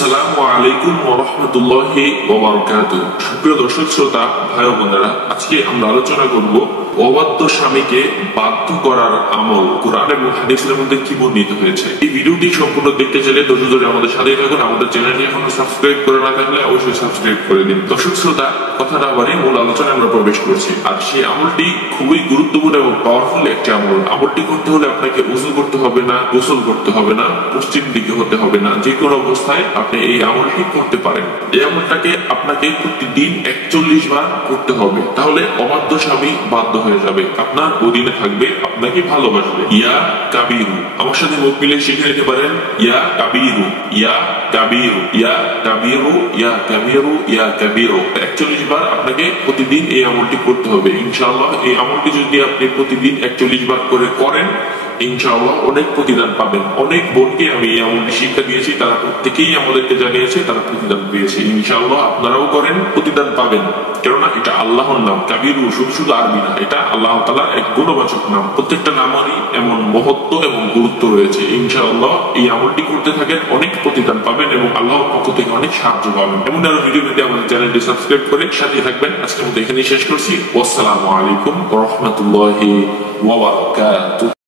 আসসালামু আলাইকুম ওয়া রাহমাতুল্লাহি ওয়া বারাকাতুহু। সুপ্রিয় দর্শক শ্রোতা ভাই ও বোনেরা, আজকে আমরা আলোচনা করব অবাধ্য স্বামীকে বাধ্য করার আমল কুরআন এবং হাদিসের মধ্যে কি বর্ণিত হয়েছে। এই ভিডিওটি সম্পূর্ণ দেখতে চাইলে ধৈর্য ধরে আমাদের সাথেই থাকুন। আমাদের চ্যানেলটি এখনো সাবস্ক্রাইব করে না থাকলে অবশ্যই সাবস্ক্রাইব করে দিন। দর্শক শ্রোতা, কথা না বাড়িয়ে মূল আলোচনায় আমরা প্রবেশ করছি। আর সেই আমলটি খুবই গুরুত্বপূর্ণ এবং পাওয়ারফুল একটি আমল। আমলটি করতে হলে আপনাকে ওযু করতে হবে না, গোসল করতে হবে না, পশ্চিম দিকে হতে হবে না, যে কোনো অবস্থায় আপনি এই আমলটি করতে পারেন। এই আমলটাকে আপনাকে প্রতিদিন 41 বার করতে হবে। তাহলে অবাধ্য স্বামী বাধ্য হয়ে যাবে, আপনার অধীনে থাকবে, আপনাকে ভালোবাসবে। ইয়া কাবিরু, আমার সাথে মুখ মিলে শিখে নিতে পারেন। ইয়া কাবিরু, ইয়া কাবিরু, ইয়া কাবিরু, ইয়া কাবিরু, ইয়া কাবিরু। 41 বার আপনাকে প্রতিদিন এই আমলটি করতে হবে। ইনশাআল্লাহ এই আমলটি যদি আপনি প্রতিদিন 41 বার করে করেন, ইনশাআল্লাহ অনেক প্রতিদান পাবেন। অনেক বোনকে আমি এই আমলটি শিক্ষা দিয়েছি, তারা প্রত্যেকেই আমাদেরকে জানিয়েছে তারা প্রতিদান পেয়েছে। ইনশাআল্লাহ আপনারাও করেন, প্রতিদান পাবেন। কেননা এটা আল্লাহর নাম। কাবিরু শুধু শুধু আরবি না, এটা আল্লাহ তাআলার এক গুণবাচক নাম। প্রত্যেকটা নামেরই এমন মহত্ব এবং গুরুত্ব রয়েছে। ইনশাআল্লাহ এই আমলটি করতে থাকেন, অনেক প্রতিদান পাবেন এবং আল্লাহর পক্ষ থেকে অনেক সাহায্য পাবেন। এমন আরো ভিডিও পেতে আমাদের চ্যানেলটি সাবস্ক্রাইব করে সাথে থাকবেন। আজকের মতো এখানেই শেষ করছি। আসসালামু আলাইকুম ওয়া রাহমাতুল্লাহি ওয়া বারাকাতুহু।